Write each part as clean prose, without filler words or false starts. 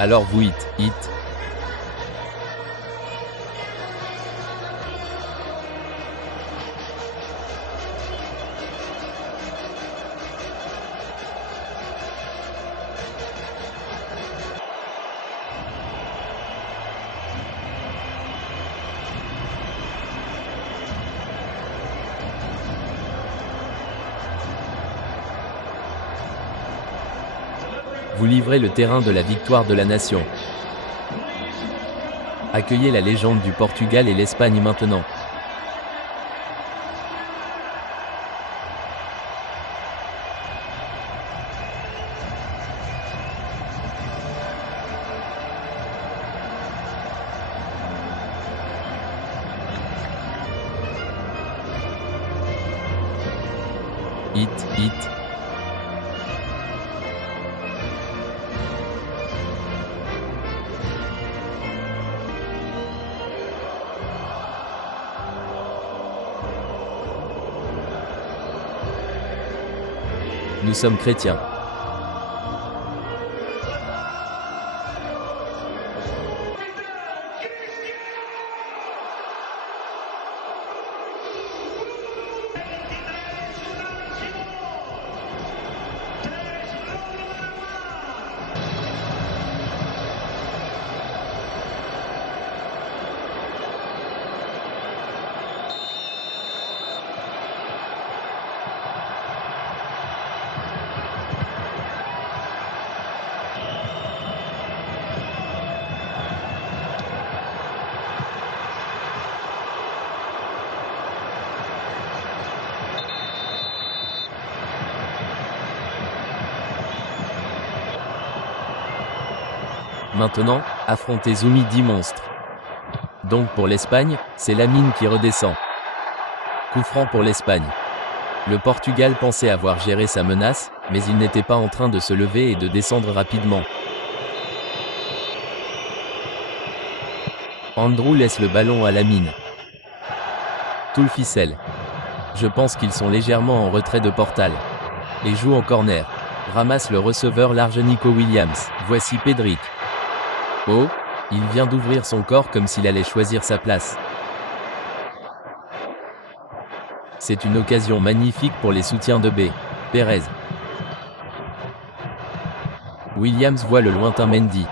Alors vous hit. Vous livrez le terrain de la victoire de la nation. Accueillez la légende du Portugal et l'Espagne maintenant. Hit. Nous sommes chrétiens. Maintenant, affrontez Zumi 10 monstres. Donc pour l'Espagne, c'est Lamine qui redescend. Coup franc pour l'Espagne. Le Portugal pensait avoir géré sa menace, mais il n'était pas en train de se lever et de descendre rapidement. Andrew laisse le ballon à Lamine. Tout le ficelle. Je pense qu'ils sont légèrement en retrait de Portal. Et joue en corner. Ramasse le receveur large Nico Williams. Voici Pedrick. Oh, il vient d'ouvrir son corps comme s'il allait choisir sa place. C'est une occasion magnifique pour les soutiens de B. Pérez. Williams voit le lointain Mendy.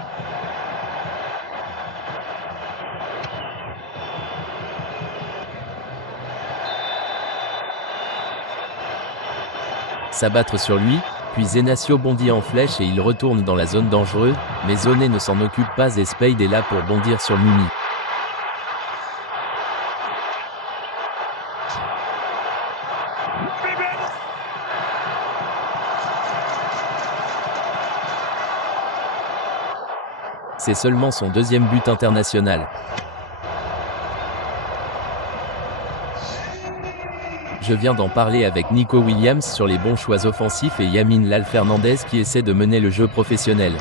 S'abattre sur lui, puis Zenacio bondit en flèche et il retourne dans la zone dangereuse, mais Zoné ne s'en occupe pas et Spade est là pour bondir sur Mumi. C'est seulement son deuxième but international. Je viens d'en parler avec Nico Williams sur les bons choix offensifs et Yamin Lal Fernandez qui essaie de mener le jeu professionnel.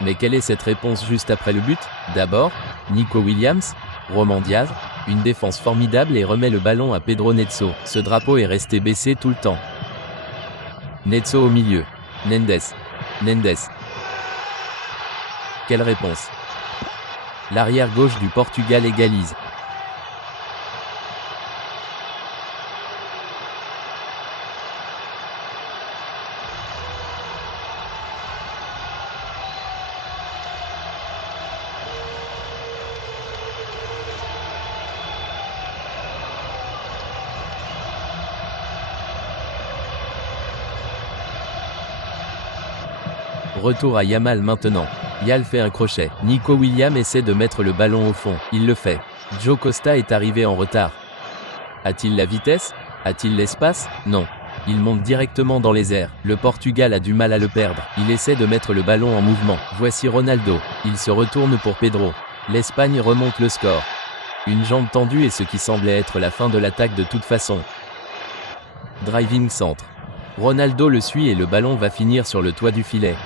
Mais quelle est cette réponse juste après le but? D'abord, Nico Williams, Roman Diaz, une défense formidable et remet le ballon à Pedro Neto. Ce drapeau est resté baissé tout le temps. Neto au milieu. Nendes. Quelle réponse? L'arrière gauche du Portugal égalise. Retour à Yamal maintenant. Yal fait un crochet. Nico Williams essaie de mettre le ballon au fond. Il le fait. Joe Costa est arrivé en retard. A-t-il la vitesse? A-t-il l'espace? Non. Il monte directement dans les airs. Le Portugal a du mal à le perdre. Il essaie de mettre le ballon en mouvement. Voici Ronaldo. Il se retourne pour Pedro. L'Espagne remonte le score. Une jambe tendue et ce qui semblait être la fin de l'attaque de toute façon. Driving centre. Ronaldo le suit et le ballon va finir sur le toit du filet.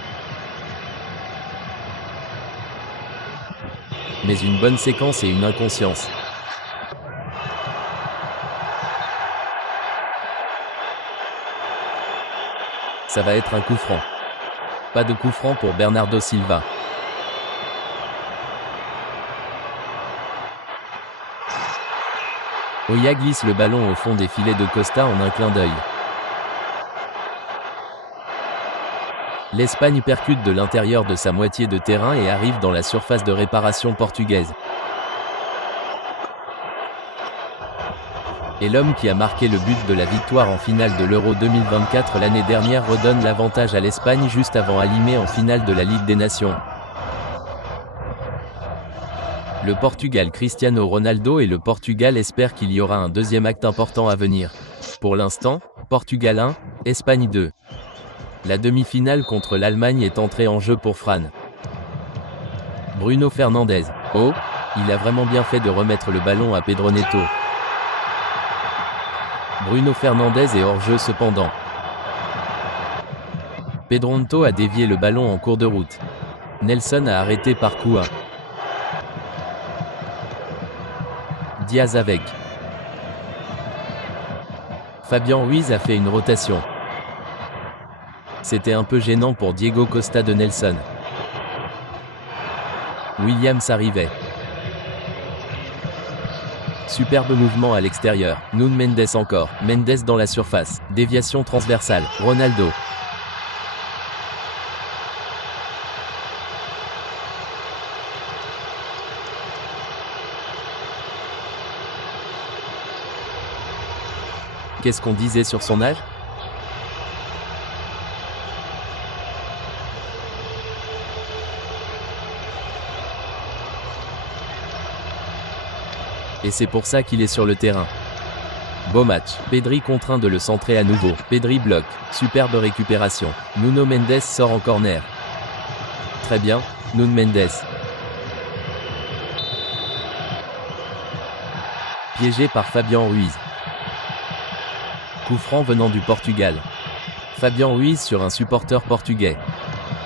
Mais une bonne séquence et une inconscience. Ça va être un coup franc. Pas de coup franc pour Bernardo Silva. Oya glisse le ballon au fond des filets de Costa en un clin d'œil. L'Espagne percute de l'intérieur de sa moitié de terrain et arrive dans la surface de réparation portugaise. Et l'homme qui a marqué le but de la victoire en finale de l'Euro 2024 l'année dernière redonne l'avantage à l'Espagne juste avant Alimé en finale de la Ligue des Nations. Le Portugal Cristiano Ronaldo et le Portugal espèrent qu'il y aura un deuxième acte important à venir. Pour l'instant, Portugal 1, Espagne 2. La demi-finale contre l'Allemagne est entrée en jeu pour Fran. Bruno Fernandes. Oh, il a vraiment bien fait de remettre le ballon à Pedro Neto. Bruno Fernandes est hors jeu cependant. Pedro Neto a dévié le ballon en cours de route. Nelson a arrêté par Koua. Diaz avec. Fabian Ruiz a fait une rotation. C'était un peu gênant pour Diego Costa de Nelson. Williams arrivait. Superbe mouvement à l'extérieur. Nuno Mendes encore. Mendes dans la surface. Déviation transversale. Ronaldo. Qu'est-ce qu'on disait sur son âge ? Et c'est pour ça qu'il est sur le terrain. Beau match. Pedri contraint de le centrer à nouveau. Pedri bloque. Superbe récupération. Nuno Mendes sort en corner. Très bien, Nuno Mendes. Piégé par Fabian Ruiz. Coup franc venant du Portugal. Fabian Ruiz sur un supporter portugais.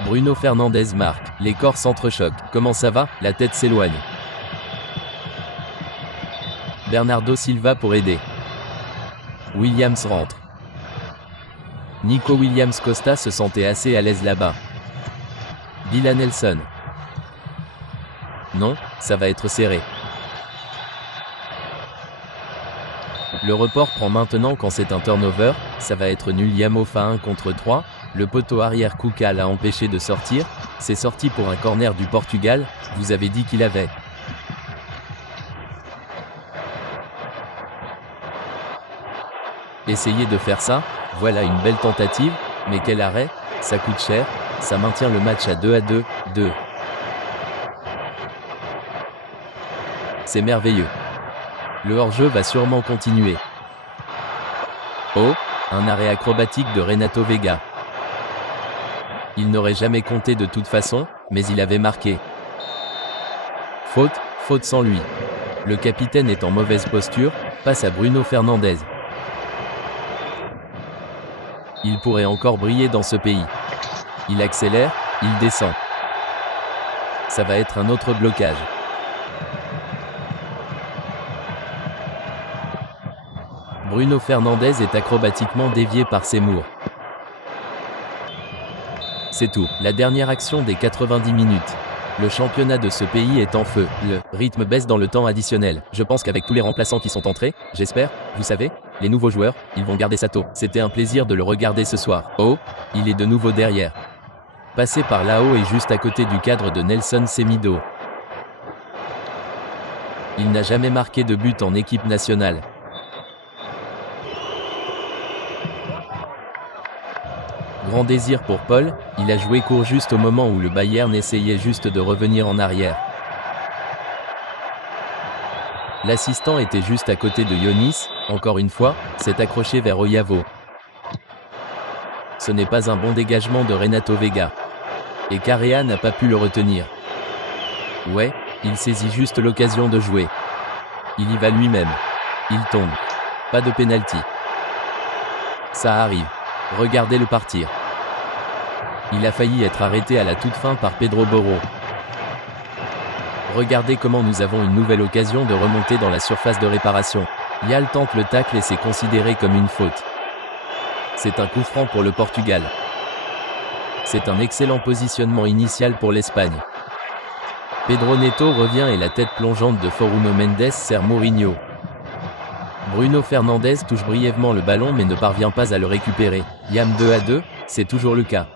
Bruno Fernandes marque. Les corps s'entrechoquent. Comment ça va ? La tête s'éloigne. Bernardo Silva pour aider. Williams rentre. Nico Williams Costa se sentait assez à l'aise là-bas. Dylan Nelson. Non, ça va être serré. Le report prend maintenant quand c'est un turnover, ça va être nul. Yamofa 1 contre 3, le poteau arrière Kuka l'a empêché de sortir, c'est sorti pour un corner du Portugal, vous avez dit qu'il avait. Essayez de faire ça, voilà une belle tentative, mais quel arrêt, ça coûte cher, ça maintient le match à 2-2, 2. C'est merveilleux. Le hors-jeu va sûrement continuer. Oh, un arrêt acrobatique de Renato Veiga. Il n'aurait jamais compté de toute façon, mais il avait marqué. Faute sans lui. Le capitaine est en mauvaise posture, passe à Bruno Fernandes. Il pourrait encore briller dans ce pays. Il accélère, il descend. Ça va être un autre blocage. Bruno Fernandes est acrobatiquement dévié par Seymour. C'est tout, la dernière action des 90 minutes. Le championnat de ce pays est en feu, le rythme baisse dans le temps additionnel. Je pense qu'avec tous les remplaçants qui sont entrés, j'espère, vous savez, les nouveaux joueurs, ils vont garder Sato. C'était un plaisir de le regarder ce soir. Oh, il est de nouveau derrière. Passé par là-haut et juste à côté du cadre de Nelson Semedo. Il n'a jamais marqué de but en équipe nationale. Grand désir pour Paul, il a joué court juste au moment où le Bayern essayait juste de revenir en arrière. L'assistant était juste à côté de Yonis, encore une fois, s'est accroché vers Oyavo. Ce n'est pas un bon dégagement de Renato Veiga. Et Correa n'a pas pu le retenir. Ouais, il saisit juste l'occasion de jouer. Il y va lui-même. Il tombe. Pas de pénalty. Ça arrive. Regardez-le partir. Il a failli être arrêté à la toute fin par Pedro Porro. Regardez comment nous avons une nouvelle occasion de remonter dans la surface de réparation. Yal tente le tacle et c'est considéré comme une faute. C'est un coup franc pour le Portugal. C'est un excellent positionnement initial pour l'Espagne. Pedro Neto revient et la tête plongeante de Foruno Mendes sert Mourinho. Bruno Fernandes touche brièvement le ballon mais ne parvient pas à le récupérer. Yam 2-2, c'est toujours le cas.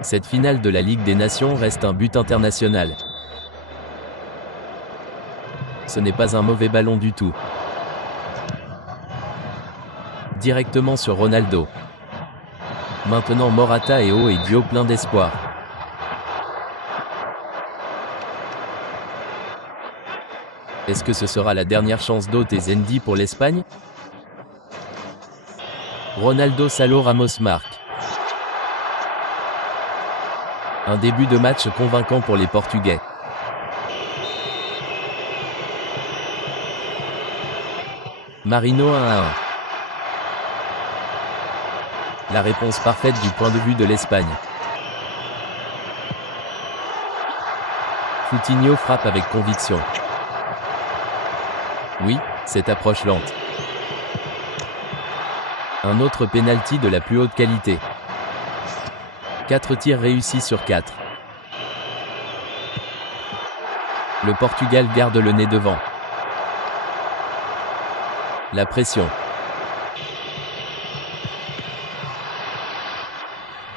Cette finale de la Ligue des Nations reste un but international. Ce n'est pas un mauvais ballon du tout. Directement sur Ronaldo. Maintenant Morata et O et Dio plein d'espoir. Est-ce que ce sera la dernière chance d'Hôte et Zendi pour l'Espagne? Ronaldo Salo Ramos marque. Un début de match convaincant pour les Portugais. Marino 1-1. La réponse parfaite du point de vue de l'Espagne. Coutinho frappe avec conviction. Oui, cette approche lente. Un autre penalty de la plus haute qualité. 4 tirs réussis sur 4. Le Portugal garde le nez devant. La pression.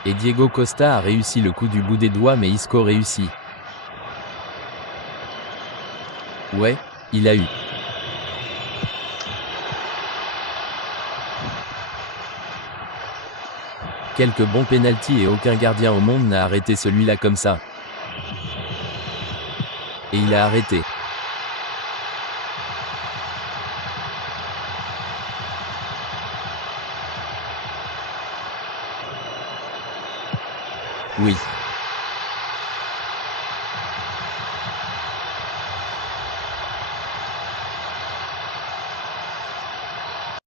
Et Diego Costa a réussi le coup du bout des doigts mais Isco réussit. Ouais, il a eu. Quelques bons pénaltys et aucun gardien au monde n'a arrêté celui-là comme ça. Et il a arrêté. Oui.